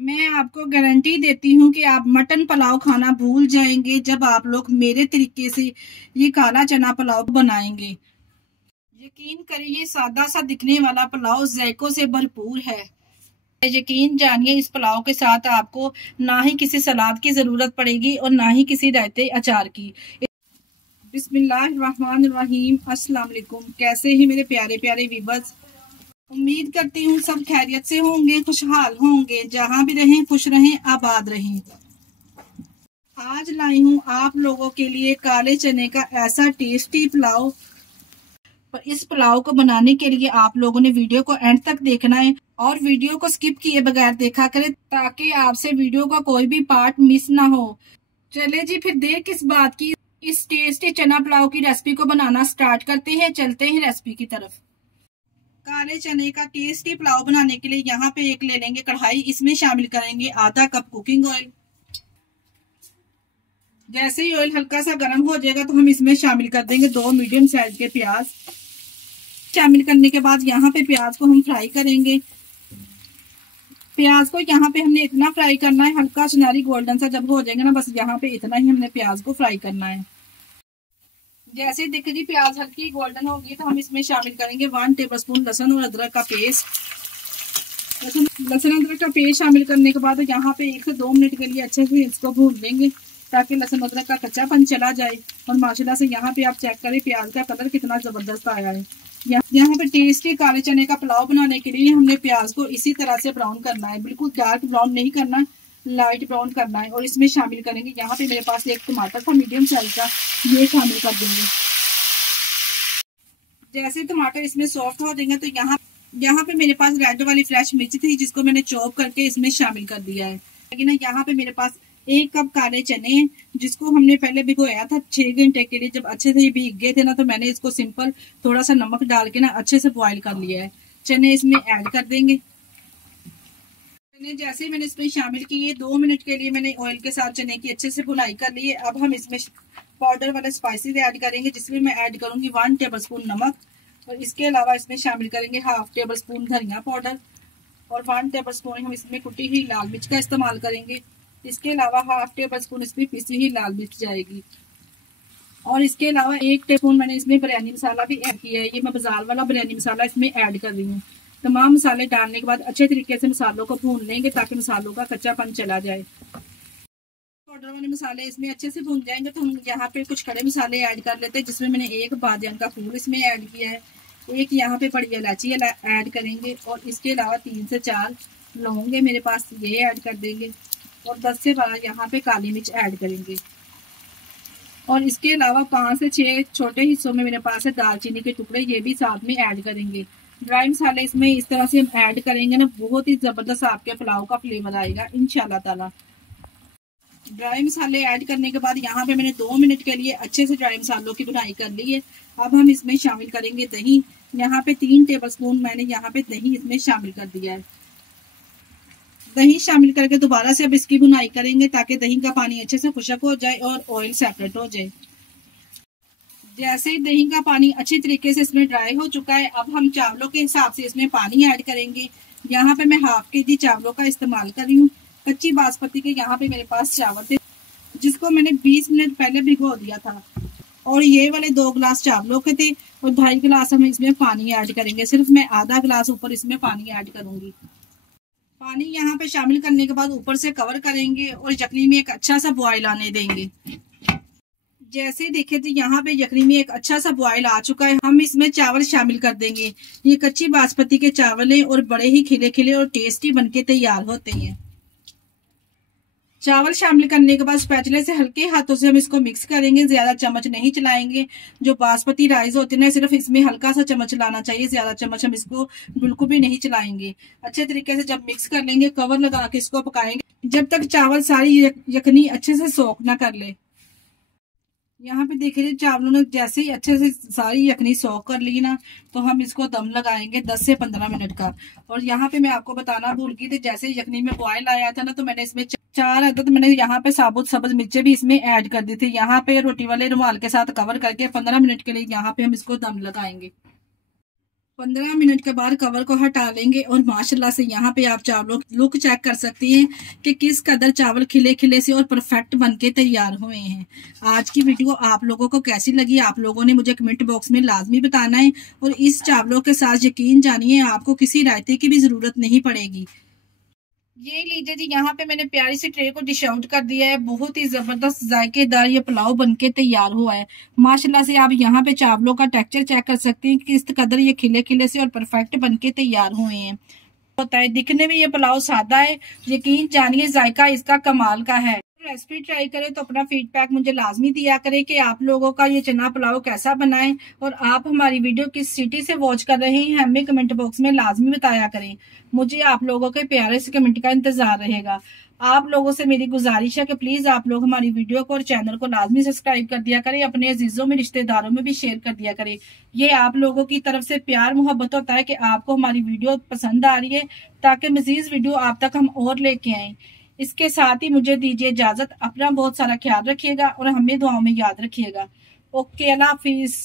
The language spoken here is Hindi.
मैं आपको गारंटी देती हूँ कि आप मटन पुलाव खाना भूल जाएंगे जब आप लोग मेरे तरीके से ये काला चना पुलाव बनाएंगे। यकीन करिए, सादा सा दिखने वाला पुलाव जायकों से भरपूर है। यकीन जानिए, इस पुलाव के साथ आपको ना ही किसी सलाद की जरूरत पड़ेगी और ना ही किसी रायते अचार की। बिस्मिल्लाहिर्रहमानिर्रहीम। अस्सलाम वालेकुम। कैसे ही मेरे प्यारे प्यारे व्यूअर्स, उम्मीद करती हूँ सब खैरियत से होंगे, खुशहाल होंगे। जहाँ भी रहें खुश रहें, आबाद रहें। आज लाई हूँ आप लोगों के लिए काले चने का ऐसा टेस्टी पुलाव। पर इस पुलाव को बनाने के लिए आप लोगों ने वीडियो को एंड तक देखना है और वीडियो को स्किप किए बगैर देखा करें, ताकि आपसे वीडियो का कोई भी पार्ट मिस ना हो। चले जी, फिर देर किस बात की, इस टेस्टी चना पुलाव की रेसिपी को बनाना स्टार्ट करते हैं। चलते हैं रेसिपी की तरफ। काले चने का टेस्टी पुलाव बनाने के लिए यहाँ पे एक ले लेंगे कढ़ाई। इसमें शामिल करेंगे आधा कप कुकिंग ऑयल। जैसे ही ऑयल हल्का सा गर्म हो जाएगा तो हम इसमें शामिल कर देंगे 2 मीडियम साइज के प्याज। शामिल करने के बाद यहाँ पे प्याज को हम फ्राई करेंगे। प्याज को यहाँ पे हमने इतना फ्राई करना है, हल्का सुनहरी गोल्डन सा जब हो जाएंगे ना, बस यहाँ पे इतना ही हमने प्याज को फ्राई करना है। जैसे देखिए जी, प्याज हल्की गोल्डन होगी तो हम इसमें शामिल करेंगे 1 टेबलस्पून लहसुन और अदरक का पेस्ट। लहसुन अदरक का पेस्ट शामिल करने के बाद यहाँ पे 1 से 2 मिनट के लिए अच्छे से इसको भून लेंगे, ताकि लहसुन अदरक का कच्चापन चला जाए। और माशाल्लाह से यहाँ पे आप चेक करें प्याज का कलर कितना जबरदस्त आया है। यहाँ पे टेस्टी काले चने का पुलाव बनाने के लिए हमने प्याज को इसी तरह से ब्राउन करना है, बिल्कुल डार्क ब्राउन नहीं करना, लाइट ब्राउन करना है। और इसमें शामिल करेंगे, यहाँ पे मेरे पास एक टमाटर था मीडियम साइज का, ये शामिल कर देंगे। जैसे टमाटर इसमें सॉफ्ट हो जाएंगे तो यहाँ पे मेरे पास रेड वाली फ्रेश मिर्च थी, जिसको मैंने चॉप करके इसमें शामिल कर दिया है। लेकिन यहाँ पे मेरे पास 1 कप काले चने हैं, जिसको हमने पहले भिगोया था 6 घंटे के लिए। जब अच्छे से भीग गए थे ना, तो मैंने इसको सिंपल थोड़ा सा नमक डाल के ना अच्छे से बॉईल कर लिया है। चने इसमें ऐड कर देंगे। चने जैसे मैंने इसमें शामिल किए, 2 मिनट के लिए मैंने ऑयल के साथ चने की अच्छे से भुनाई कर ली है। अब हम इसमें पाउडर वाले स्पाइसेस ऐड करेंगे, जिसमें मैं ऐड करूंगी 1 टेबलस्पून नमक, और इसके अलावा इसमें शामिल करेंगे 1/2 टेबलस्पून धनिया पाउडर, और 1 टेबलस्पून हम इसमें कुटी हुई लाल मिर्च का इस्तेमाल करेंगे। इसके अलावा 1/2 टेबलस्पून इसमें पिसी हुई लाल मिर्च जाएगी। और इसके अलावा 1 टेबलस्पून मैंने इसमें बिरयानी मसाला भी ऐड किया है। ये मैं बाजार वाला बिरयानी मसाला इसमें ऐड कर रही हूँ। तमाम मसाले डालने के बाद अच्छे तरीके से मसालों को भून लेंगे, ताकि मसालों का कच्चापन चला जाए। पाउडर वाले मसाले इसमें अच्छे से भून जाएंगे तो हम यहाँ पे कुछ खड़े मसाले ऐड कर लेते हैं, जिसमें मैंने 1 बादियान का फूल इसमें ऐड किया है, 1 यहाँ पे बड़ी इलायची ऐड करेंगे, और इसके अलावा 3 से 4 लौंग है मेरे पास, ये ऐड कर देंगे, और 10 से 12 यहाँ पे काली मिर्च ऐड करेंगे। और इसके अलावा 5 से 6 छोटे हिस्सों में मेरे पास है दालचीनी के टुकड़े, ये भी साथ में ऐड करेंगे। ड्राई मसाले इसमें इस तरह से हम ऐड करेंगे ना, बहुत ही जबरदस्त आपके पुलाव का फ्लेवर आएगा इंशाल्लाह ताला। ड्राई मसाले ऐड करने के बाद यहाँ पे मैंने 2 मिनट के लिए अच्छे से ड्राई मसालों की भुनाई कर ली है। अब हम इसमें शामिल करेंगे दही। यहाँ पे 3 टेबलस्पून मैंने यहाँ पे दही इसमें शामिल कर दिया है। दही शामिल करके दोबारा से अब इसकी भुनाई करेंगे, ताकि दही का पानी अच्छे से खुशक हो जाए और ऑयल सेपरेट हो जाए। जैसे ही दही का पानी अच्छी तरीके से इसमें ड्राई हो चुका है, अब हम चावलों के हिसाब से इसमें पानी ऐड करेंगे। यहाँ पे मैं 1/2 kg चावलों का इस्तेमाल कर रही हूँ। कच्ची बासमती के यहाँ पे मेरे पास चावल थे, जिसको मैंने 20 मिनट पहले भिगो दिया था, और ये वाले 2 गिलास चावलों के थे, और 2.5 गिलास हम इसमें पानी ऐड करेंगे। सिर्फ मैं आधा गिलास ऊपर इसमें पानी ऐड करूंगी। पानी यहाँ पे शामिल करने के बाद ऊपर से कवर करेंगे और यखनी में एक अच्छा सा बॉयल आने देंगे। जैसे देखे तो यहाँ पे यखनी में एक अच्छा सा बॉयल आ चुका है। हम इसमें चावल शामिल कर देंगे। ये कच्ची बासमती के चावल हैं और बड़े ही खिले खिले और टेस्टी बनके तैयार होते हैं। चावल शामिल करने के बाद स्पैचुला से हल्के हाथों से हम इसको मिक्स करेंगे, ज्यादा चम्मच नहीं चलाएंगे। जो बासमती राइस होते हैं ना, सिर्फ इसमें हल्का सा चम्मच चलाना चाहिए, ज्यादा चम्मच हम इसको बिल्कुल भी नहीं चलाएंगे। अच्छे तरीके से जब मिक्स कर लेंगे, कवर लगा के इसको पकाएंगे जब तक चावल सारी यखनी अच्छे से सोख ना कर ले। यहाँ पे देखिए चावलों ने जैसे ही अच्छे से सारी यखनी सोख कर ली ना, तो हम इसको दम लगाएंगे 10 से 15 मिनट का। और यहाँ पे मैं आपको बताना भूल गई थी, जैसे ही यखनी में बॉयल आया था ना, तो मैंने इसमें 4 अदद मैंने यहाँ पे साबुत सब्ज मिर्चें भी इसमें ऐड कर दी थी। यहाँ पे रोटी वाले रुमाल के साथ कवर करके 15 मिनट के लिए यहाँ पे हम इसको दम लगाएंगे। 15 मिनट के बाद कवर को हटा लेंगे और माशाल्लाह से यहाँ पे आप चावलों की लुक चेक कर सकती हैं कि किस कदर चावल खिले खिले से और परफेक्ट बनके तैयार हुए हैं। आज की वीडियो आप लोगों को कैसी लगी आप लोगों ने मुझे कमेंट बॉक्स में लाजमी बताना है। और इस चावलों के साथ यकीन जानिए आपको किसी रायते की भी जरूरत नहीं पड़ेगी। ये लीजिए जी, यहाँ पे मैंने प्यारी सी ट्रे को डिश आउट कर दिया है। बहुत ही जबरदस्त जायकेदार ये पुलाव बनके तैयार हुआ है। माशाल्लाह से आप यहाँ पे चावलों का टेक्सचर चेक कर सकते हैं कि किस कदर ये खिले खिले से और परफेक्ट बनके तैयार हुए हैं। होता है दिखने में ये पुलाव सादा है, यकीन जानिए जायका इसका कमाल का है। रेसिपी ट्राई करें तो अपना फीडबैक मुझे लाजमी दिया करें कि आप लोगों का ये चना पुलाव कैसा बना है और आप हमारी वीडियो किस सिटी से वॉच कर रहे हैं हमें कमेंट बॉक्स में लाजमी बताया करें। मुझे आप लोगों के प्यारे से कमेंट का इंतजार रहेगा। आप लोगों से मेरी गुजारिश है कि प्लीज आप लोग हमारी वीडियो को और चैनल को लाजमी सब्सक्राइब कर दिया करें, अपने अजीजों में रिश्तेदारों में भी शेयर कर दिया करें। ये आप लोगों की तरफ से प्यार मोहब्बत होता है कि आपको हमारी वीडियो पसंद आ रही है, ताकि मजीद वीडियो आप तक हम और लेके आए। इसके साथ ही मुझे दीजिए इजाजत। अपना बहुत सारा ख्याल रखिएगा और हमें दुआओं में याद रखिएगा। ओके, अल्लाह हाफिज।